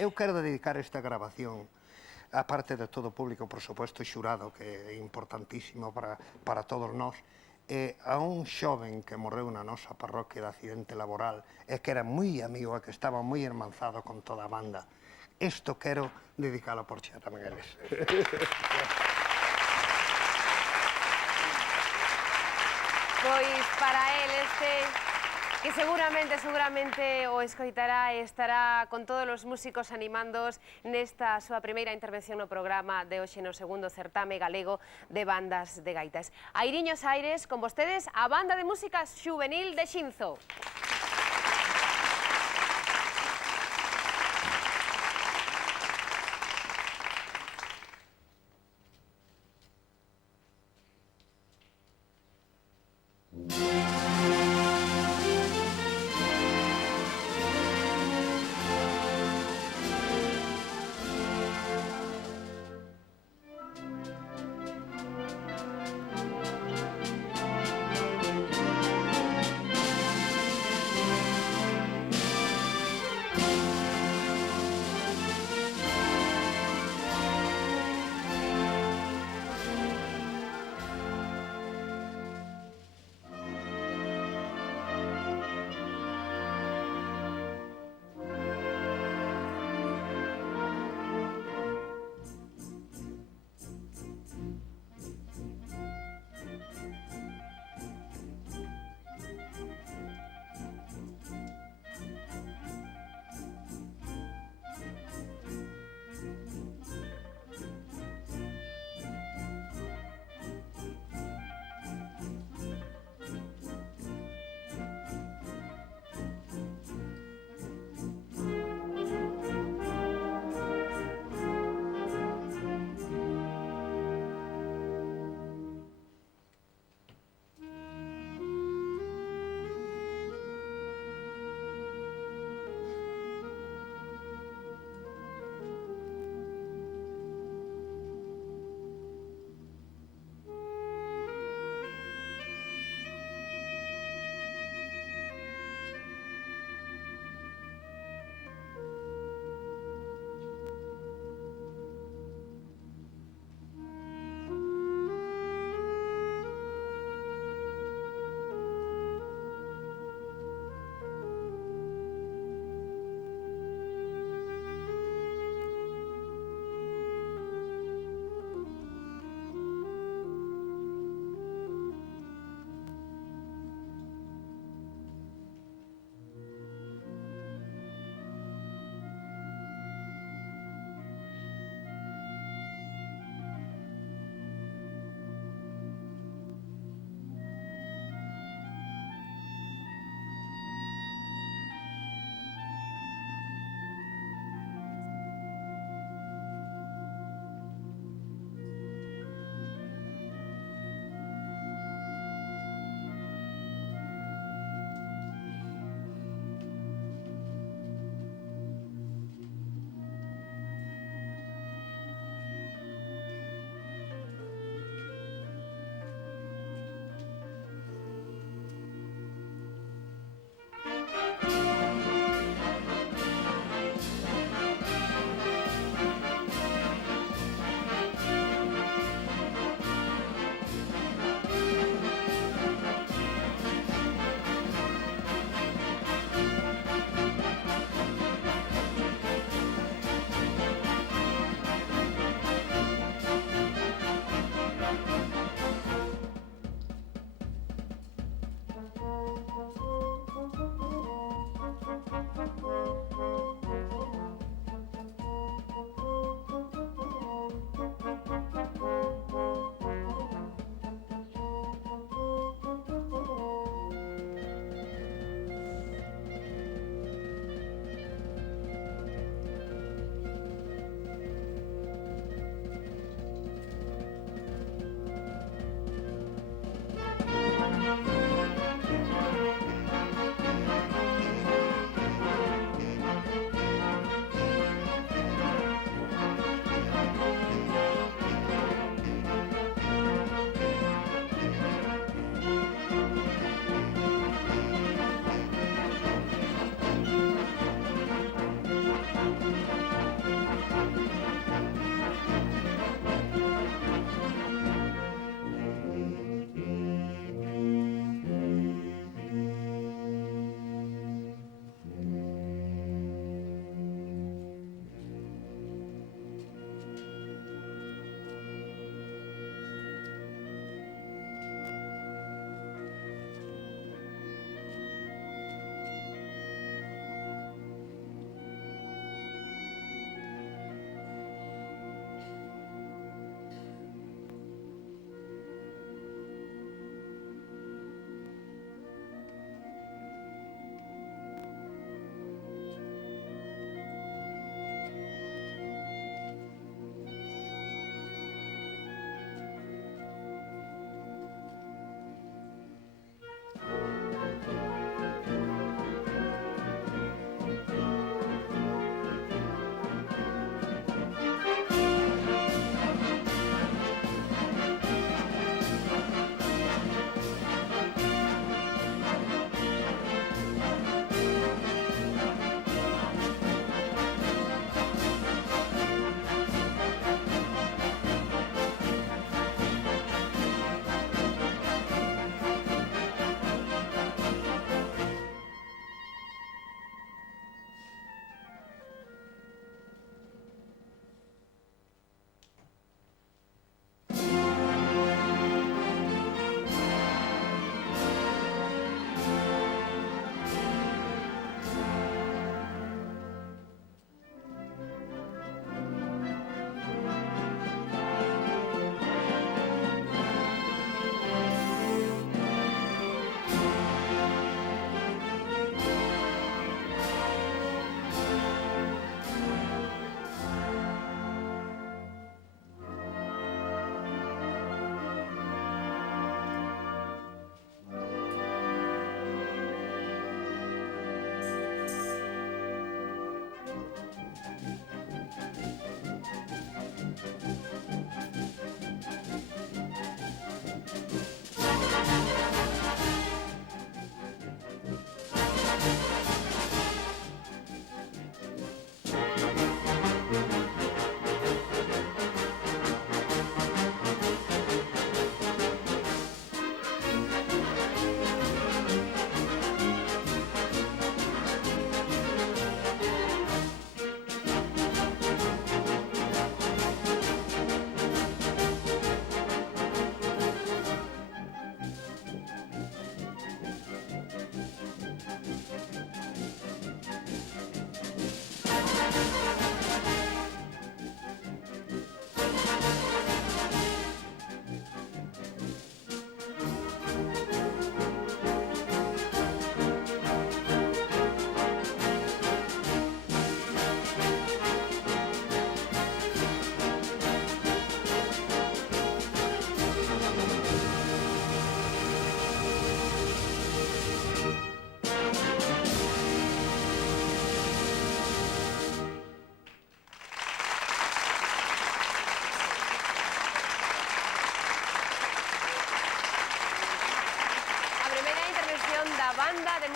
Eu quero dedicar esta grabación, aparte de todo o público, por suposto, xurado, que é importantísimo para todos nós, a un xoven que morreu na nosa parroquia de accidente laboral e que era moi amigo e que estaba moi hermanzado con toda a banda. Isto quero dedicalo por xa tamén a eles. Pois para el que seguramente o escoitará e estará con todos os músicos animándoos nesta súa primeira intervención no programa de hoxe no segundo certame galego de bandas de gaitas. Airiños Aires, con vostedes, a banda de música xuvenil de Xinzo.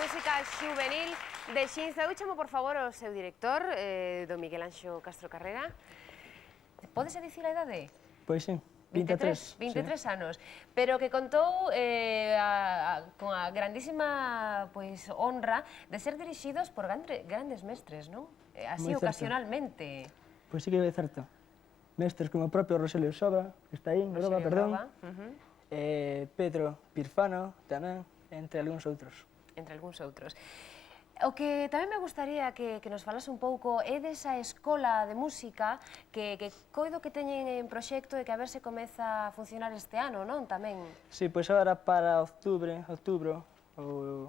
música xuvenil de Xinzo. Eu chamo, por favor, o seu director, do Miguel Anxo Castro Carrera. Pódese dicir a idade? Pois sí, 23. 23 anos, pero que contou con a grandísima honra de ser dirixidos por grandes mestres, non? Así ocasionalmente. Pois sí que é certo. Mestres como o propio Roselio Soba, que está aí, Roba, perdón, Pedro Pirfano tamén, entre algúns outros. Entre algúns outros. O que tamén me gustaría que nos falase un pouco é desa escola de música que coido que teñen en proxecto e que a ver se comeza a funcionar este ano, non? Tamén. Sí, pois agora para outubro ou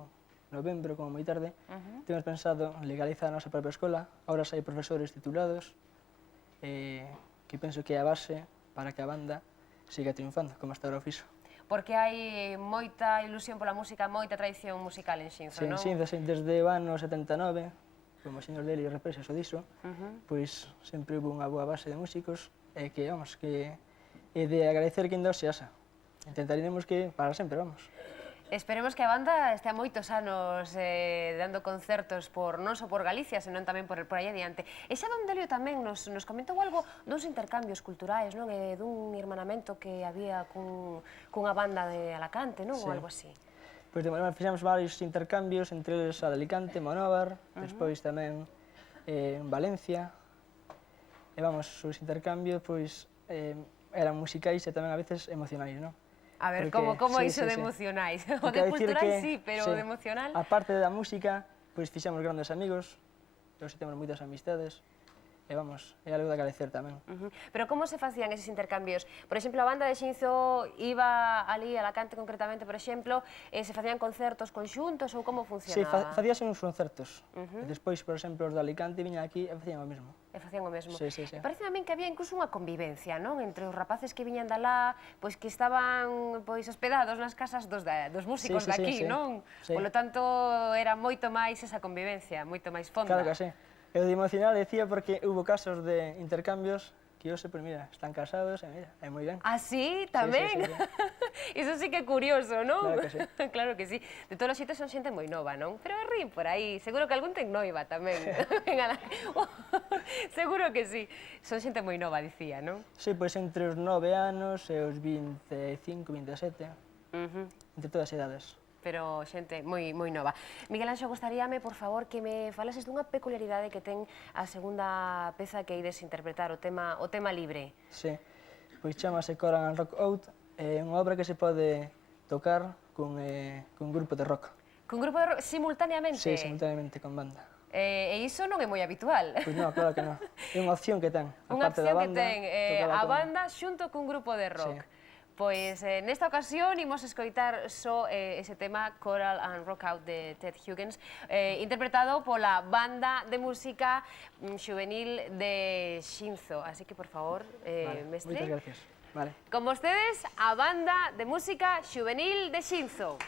novembro, como moi tarde, temos pensado legalizar a nosa propia escola. Agora hai profesores titulados, que penso que é a base para que a banda siga triunfando, como hasta agora o fixo. Porque hai moita ilusión pola música, moita tradición musical en Xinzo, non? Sí, en Xinzo, desde o ano 79, como o señor Leli Represas o dixo, pois sempre hubo unha boa base de músicos, e que, vamos, que é de agradecer que ainda os seasa. Intentaremos que para sempre, vamos. Esperemos que a banda estea moitos anos dando concertos non só por Galicia, senón tamén por aí adiante. E xa Don Delio tamén nos comentou algo duns intercambios culturais, non? Dun irmanamento que había cunha banda de Alacante, non? Ou algo así. Pois fixemos varios intercambios, entre eles a de Alicante, Monóvar, despois tamén en Valencia. E vamos, os intercambios eran musicais e tamén a veces emocionais, non? A ver, como iso de emocionais? O de cultural sí, pero o de emocional... A parte da música, pois fixemos grandes amigos, hoxe temos moitas amistades, e vamos, é algo de agradecer tamén. Pero como se facían eses intercambios? Por exemplo, a banda de Xinzo iba ali a Alacante concretamente, por exemplo, se facían concertos conxuntos ou como funcionaba? Sí, facíase uns concertos. E despois, por exemplo, os de Alicante viñan aquí e facían o mesmo. E facían o mesmo. Sí. Parece a min que había incluso unha convivencia, non? Entre os rapaces que viñan de alá, pois que estaban hospedados nas casas dos músicos de aquí, non? Polo tanto, era moito máis esa convivencia, moito máis fonda. Claro que sí. E o de emocional decía porque hubo casos de intercambios que hoxe, pois mira, están casados e mira, é moi ben. Ah, sí? Tamén? Iso sí que é curioso, non? Claro que sí. Claro que sí. De todos os xeitos son xente moi nova, non? Pero rín por aí. Seguro que algún ten noiva tamén. Seguro que sí. Son xente moi nova, dicía, non? Sí, pois entre os 9 anos e os 25, 27. Entre todas as idades. Pero xente moi nova. Miguel Anxo, gostaríame, por favor, que me falases dunha peculiaridade que ten a segunda peza que ides interpretar, o tema libre. Sí, pois chamase Coral and Rock Out, é unha obra que se pode tocar cun grupo de rock. Cun grupo de rock simultaneamente? Sí, simultaneamente, con banda. E iso non é moi habitual. Pois non, claro que non. É unha opción que ten. Unha opción que ten a banda xunto cun grupo de rock. Pois nesta ocasión imos escoitar só ese tema Coral and Rock Out de Ted Huggins, interpretado pola banda de música xuvenil de Xinzo. Así que, por favor, mestre. Moitas gracias. Con vostedes, a banda de música xuvenil de Xinzo.